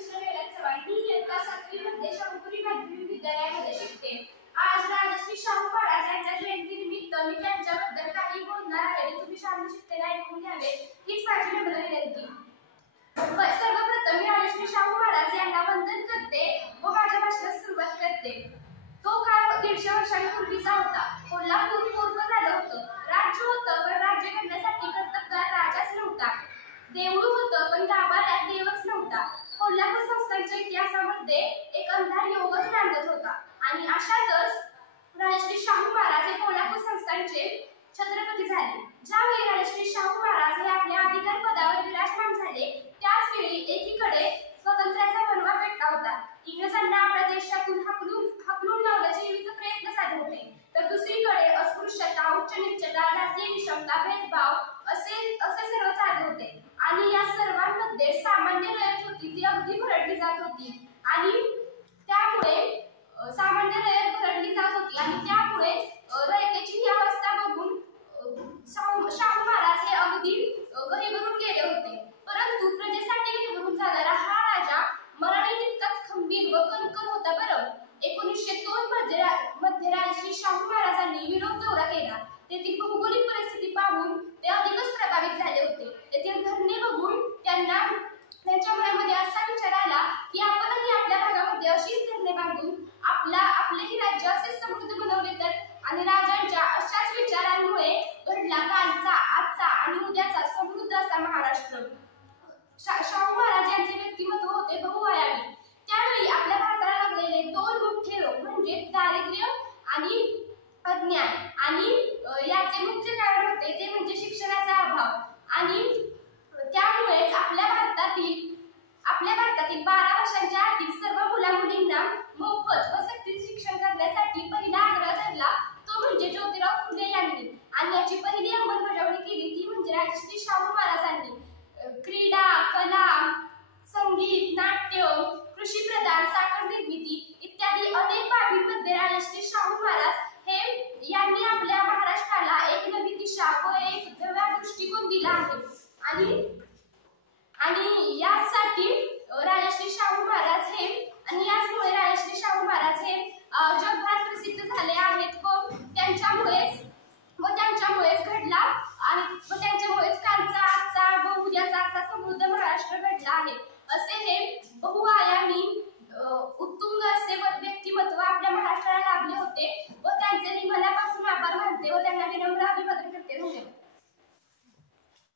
मी इयत्ता 7वी मध्ये शंभुरी माध्यमिक विद्यालयामध्ये शिकते। आज राजश्री शाहू महाराज यांच्या जयंतीनिमित्त मी त्यांच्याबद्दल काही बोलणार आहे। तुम्ही शांत शिकतेला ऐकून घ्यावे हीच माझी नम्र विनंती। सर्वप्रथम मी राजश्री शाहू महाराज यांना वंदन करते व माझ्या भाषणास सुरुवात करते। तो काळ 150 वर्षांपूर्वीचा होता। कोल्हापूर पूर्ण झालं होतं। राज्य होतं पण राज्य करण्यासाठी कर्तबगार राजाच नव्हता। देऊळ होतं पण गाभाऱ्यात देवच नव्हता। कोल्हापूर संस्थानच्या इतिहासामध्ये एक अंधार योगच नांदत होता आणि अशातच राजश्री शाहू महाराज हे कोल्हापूर संस्थानचे छत्रपती झाले। ज्यावेळी राजश्री शाहू महाराज हे आपल्या अधिकार पदावर विराजमान झाले त्याच वेळी एकीकडे स्वातंत्र्याचा बनवा पेटला होता। इंग्रजांना आपल्या देशातून हाकलून लावण्याचे विविध प्रयत्न चालू होते, तर दुसरीकडे अस्पृश्यता, उच्च नीचता, जातीय विषमता, भेदभाव असे सर्व चालू होते आणि या सर्वांमध्ये सामान्य रयत होती ती अगदी भरडली जात होती आणि त्यामुळे रयतेची ही अवस्था बघून शाहू महाराज हे अगदी गहिवरून गेले होते। परंतु प्रजेसाठी गहिवरून जाणारा हा राजा मनाने तितकाच खंबीर व कणखर होता। बरं 1902 मध्ये राजश्री शाहू महाराजांनी युरोप दौरा केला। तेथील भौगोलिक परिस्थिती पाहून ते अधिकच प्रभावित झाले होते। तेथील धरणे बघून त्यांच्या मनामध्ये असा विचार आला की आपणही आपल्या भागामध्ये अशीच धरणे बांधून आपलेही राज्य असे समृद्ध बनवले तर। आणि राजांच्या अशाच विचारांमुळे घडला कालचा, आजचा आणि उद्याचा समृद्ध असा महाराष्ट्र। शाहू महाराज यांचे व्यक्तिमत्व होते बहुआयामी। त्यावेळी आपल्या भारताला लागलेले दोन मुख्य रोग म्हणजे दारिद्र्य आणि अज्ञान आणि याचे मुख्य कारण होते ते म्हणजे शिक्षणाचा अभाव। आणि त्यामुळेच आपल्या भारतातील 12 वर्षांच्या आतील सर्व मुला-मुलींना मोफत व सक्तीचे शिक्षण करण्यासाठी पहिला आग्रह धरला तो म्हणजे ज्योतिराव फुले यांनी आणि याची पहिली अंमलबजावणी केली ती म्हणजे राजश्री शाहू महाराजांनी। क्रीडा, कला, संगीत, नाट्य, कृषी प्रदान, साखर निर्मिती इत्यादी अनेक बाबींमध्ये राजश्री शाहू महाराज यांनी आपल्या महाराष्ट्राला एक नवी दिशा व एक नवा दृष्टिकोन दिला आहे। आणि याचसाठी राजश्री शाहू महाराज हे जगभरात प्रसिद्ध झाले आहेत व त्यांच्यामुळेच घडला व त्यांच्यामुळेच कालचा, आजचा व उद्याचा असा समृद्ध महाराष्ट्र घडला आहे। असे हे बहुआयामी उत्तुंग असे व्यक्तिमत्व आपल्या महाराष्ट्राला लाभले होते व त्यांचे मी मनापासून आभार मानते व त्यांना विनम्र अभिवादन करते। धन्यवाद।